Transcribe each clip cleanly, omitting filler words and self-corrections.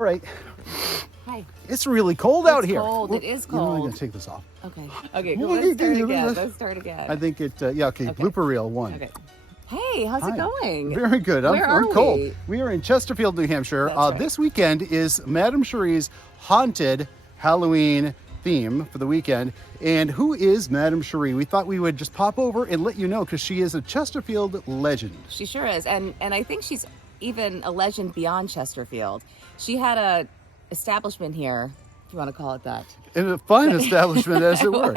All right. Hi. It's really cold out here. Cold. It is cold. I'm going to take this off. Okay. Okay, go. Let's start again. Let's start again. I think it, yeah, okay. Blooper reel 1. Okay. Hey, how's it going? Very good. Where are I'm cold. we? We are in Chesterfield, New Hampshire. That's right. This weekend is Madame Sherri's haunted Halloween theme for the weekend. And who is Madame Sherri? We thought we would just pop over and let you know because she is a Chesterfield legend. She sure is. And I think she's even a legend beyond Chesterfield. She had a establishment here, if you want to call it that. In a fine establishment, as it were.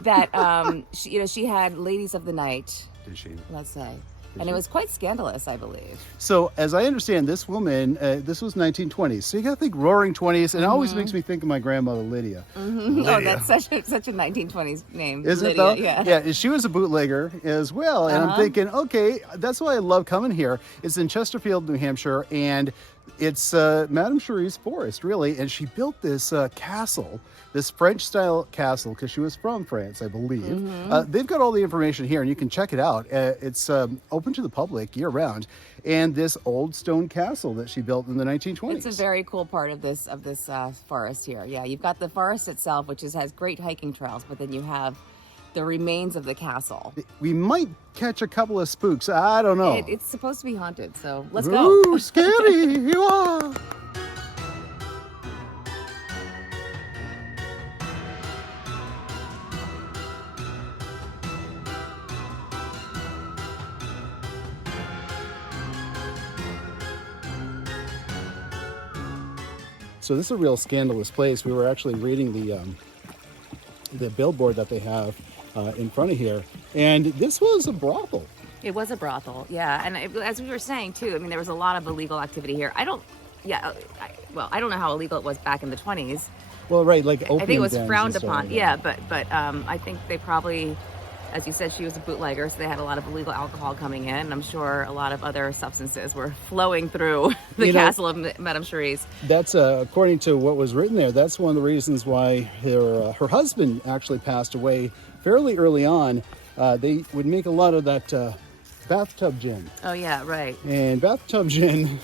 That she had ladies of the night. Did she? Let's say. And it was quite scandalous, I believe. So, as I understand, this woman, this was 1920s. So you got to think Roaring 20s, and it always makes me think of my grandmother Lydia. Lydia. Oh, that's such a 1920s name. Is Lydia, it though? Yeah. She was a bootlegger as well, and I'm thinking, okay, that's why I love coming here. It's in Chesterfield, New Hampshire, and it's Madame Sherri's Forrest, really, and she built this castle. This French-style castle, because she was from France, I believe. They've got all the information here, and you can check it out. It's open to the public year-round. And this old stone castle that she built in the 1920s. It's a very cool part of this forest here. Yeah, you've got the forest itself, which has great hiking trails, but then you have the remains of the castle. We might catch a couple of spooks. I don't know. It's supposed to be haunted, so let's go. Ooh, scary! You are! So this is a real scandalous place. We were actually reading the billboard that they have in front of here, and this was a brothel. It was a brothel, yeah. And as we were saying too, I mean, there was a lot of illegal activity here. I don't know how illegal it was back in the 20s. Well, right, like opium I think it was dens frowned and stuff upon. like Yeah, that. but I think they probably, as you said, she was a bootlegger, so they had a lot of illegal alcohol coming in, and I'm sure a lot of other substances were flowing through the castle of Madame Sherri's. That's according to what was written there. That's one of the reasons why her husband actually passed away fairly early on. They would make a lot of that bathtub gin. Oh yeah, right. And bathtub gin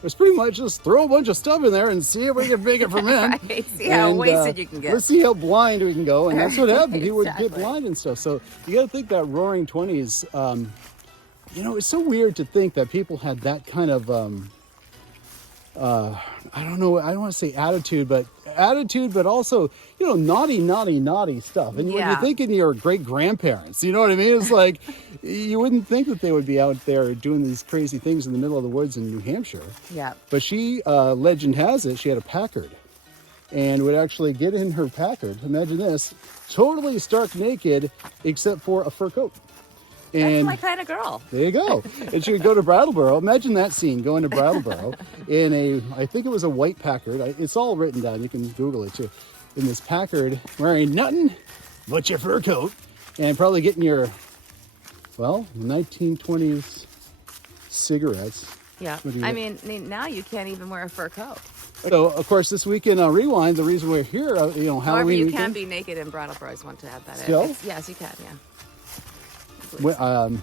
was pretty much just throw a bunch of stuff in there and see if we can make it ferment. Right. See how wasted you can get. Let's see how blind we can go. And that's what happened. He would Exactly. get blind and stuff. So you got to think that Roaring 20s, it's so weird to think that people had that kind of, I don't know, I don't want to say attitude, but also, naughty stuff. And when you're thinking your great grandparents, you know what I mean? It's like, you wouldn't think that they would be out there doing these crazy things in the middle of the woods in New Hampshire. Yeah. But she, legend has it, she had a Packard and would actually get in her Packard. Imagine this, totally stark naked, except for a fur coat. That's my kind of girl. There you go. And she would go to Brattleboro. Imagine that scene, going to Brattleboro in I think it was a white Packard. It's all written down. You can Google it too. In this Packard, wearing nothing but your fur coat and probably getting your, 1920s cigarettes. Yeah. I mean, now you can't even wear a fur coat. So, of course, this weekend on Rewind, the reason we're here, Halloween However, you weekend. can be naked in Brattleboro. I just want to add that Still? in. Yes, you can, yeah.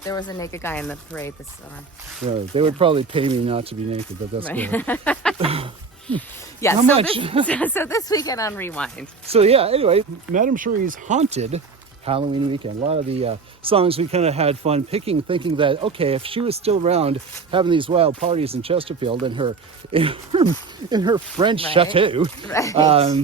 There was a naked guy in the parade this summer. They would probably pay me not to be naked, but that's cool. Yeah, How much? So this weekend on Rewind. So yeah, anyway, Madame Sherri's haunted Halloween weekend. A lot of the songs we kind of had fun picking, thinking that, okay, if she was still around having these wild parties in Chesterfield in her French chateau,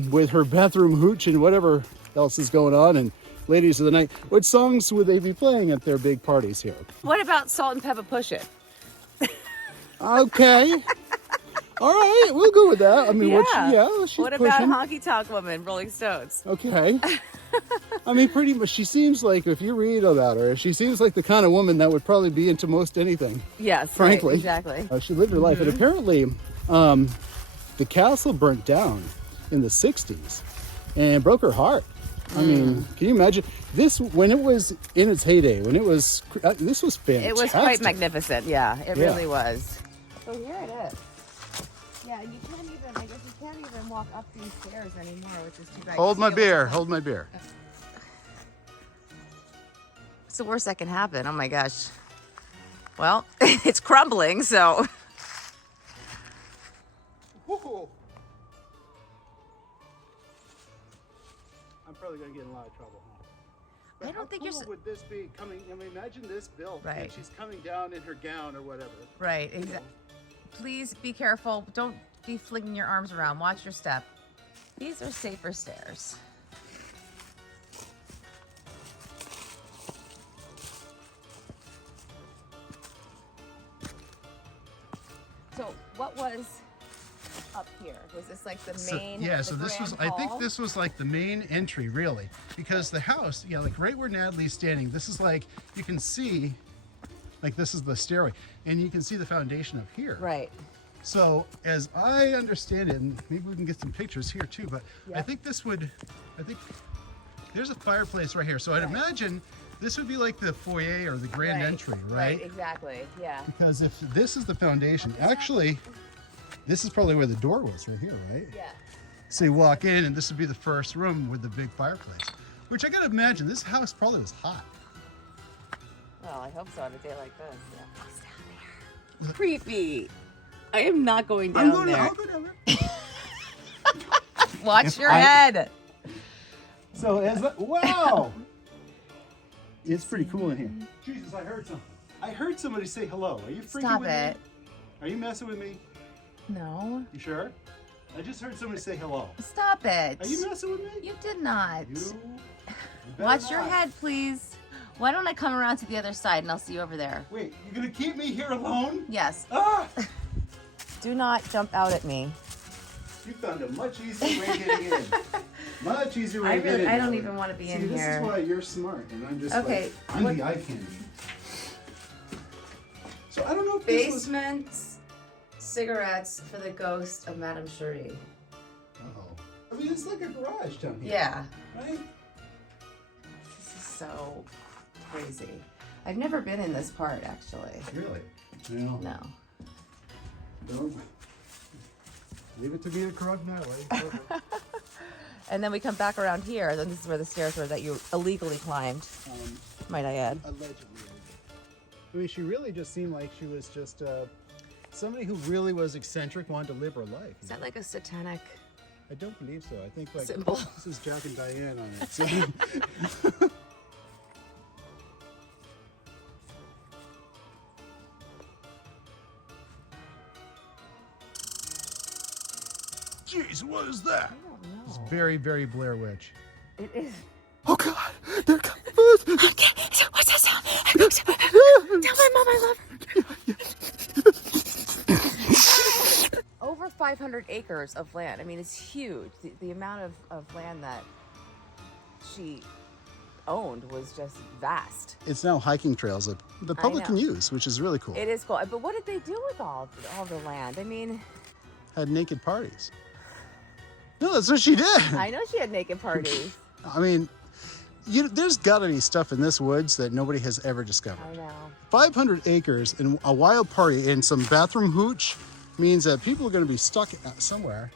with her bathroom hooch and whatever else is going on, and ladies of the night, what songs would they be playing at their big parties here? What about Salt and Pepper Push It? Okay. All right, we'll go with that. I mean, she's what pushing. about Honky Tonk Woman, Rolling Stones? Okay. I mean, pretty much, she seems like, if you read about her, she seems like the kind of woman that would probably be into most anything. Yes, frankly. right, exactly. She lived her life, and apparently the castle burnt down in the 60s and broke her heart. I mean, can you imagine this when it was in its heyday? When it was, this was fantastic. It was quite magnificent. Yeah, it really was. So here it is. Yeah, you can't even. I guess you can't even walk up these stairs anymore, which is too bad. Hold my beer. Hold my beer. What's the worst that can happen? Oh my gosh. Well, it's crumbling, so. I'm probably going to get in a lot of trouble, huh? But I don't think how cool would this be coming? I mean, imagine this built, Right. and she's coming down in her gown or whatever. Right, exactly. Please be careful. Don't be flinging your arms around. Watch your step. These are safer stairs. So what was up here? Was this like the main? Yeah, the so this was, grand I think hall? this was like the main entry, really, because the house, yeah, like right where Natalie's standing, this is like, you can see, like this is the stairway, and you can see the foundation up here. Right. So as I understand it, and maybe we can get some pictures here too, but I Yep. think this would, I think there's a fireplace right here. So I'd imagine this would be like the foyer or the grand entry, right? Right, exactly. Yeah. Because if this is the foundation, actually, this is probably where the door was right here, right? Yeah. So you walk in and this would be the first room with the big fireplace, which I gotta imagine this house probably was hot. Well, I hope so on a day like this. Yeah. What's down there? Creepy. I am not going down I'll there. go down there. Watch your head. So as wow, it's pretty cool in here. Jesus, I heard something. I heard somebody say hello. Are you freaking Stop with it. me? Are you messing with me? No. You sure? I just heard somebody say hello. Stop it. Are you messing with me? You did not. You better Watch your not. head, please. Why don't I come around to the other side and I'll see you over there? Wait, you're gonna keep me here alone? Yes. Ah! Do not jump out at me. You found a much easier way getting in. Much easier way to get in. I don't even want to be See, in this here. is why you're smart, and I'm just Okay, like, I'm what- the eye candy. So I don't know if this was... Basement cigarettes for the ghost of Madame Sherri. Uh-oh. I mean, it's like a garage down here. Yeah. Right? This is so crazy. I've never been in this part, actually. Really? No. No. Don't. Leave it to me to correct Natalie. And then we come back around here. Then this is where the stairs were that you illegally climbed, might I add. Allegedly. I mean, she really just seemed like she was just somebody who really was eccentric, wanted to live her life. Is that like a satanic? I don't believe so. I think like Symbol. this is Jack and Diane on it. So. Jeez, what is that? I don't know. It's very, very Blair Witch. It is. Oh God, they're coming. Okay, so what's that sound? Tell my mom I love her. Over 500 acres of land. I mean, it's huge. The amount of land that she owned was just vast. It's now hiking trails that the public know. can use, which is really cool. It is cool. But what did they do with all the land? I mean, Had naked parties. No, that's what she did. I know she had naked parties. I mean, there's got to be stuff in this woods that nobody has ever discovered. I know. 500 acres and a wild party and some bathroom hooch means that people are going to be stuck somewhere.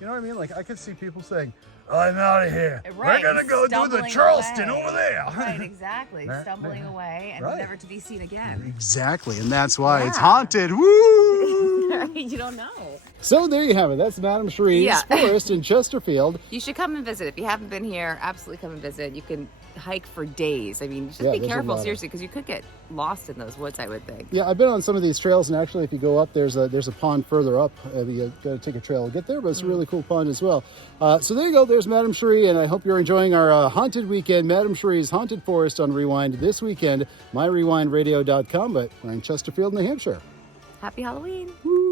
You know what I mean? Like, I could see people saying, I'm out of here. Right, We're going to go do the stumbling Charleston away. over there. Right, exactly. Right, Stumbling right. away and Right. never to be seen again. Exactly, and that's why it's Yeah. haunted. Woo! You don't know. So there you have it. That's Madame Sherri's Yeah. Forrest in Chesterfield. You should come and visit. If you haven't been here, absolutely come and visit. You can hike for days. I mean, just Yeah, be there's a careful, lot of- seriously, because you could get lost in those woods, I would think. Yeah, I've been on some of these trails, and actually, if you go up, there's a pond further up. You got to take a trail to get there, but it's a really cool pond as well. So there you go. There's Madame Sherri, and I hope you're enjoying our haunted weekend. Madame Sherri's Haunted Forest on Rewind this weekend. MyRewindRadio.com, but we're in Chesterfield, New Hampshire. Happy Halloween. Woo!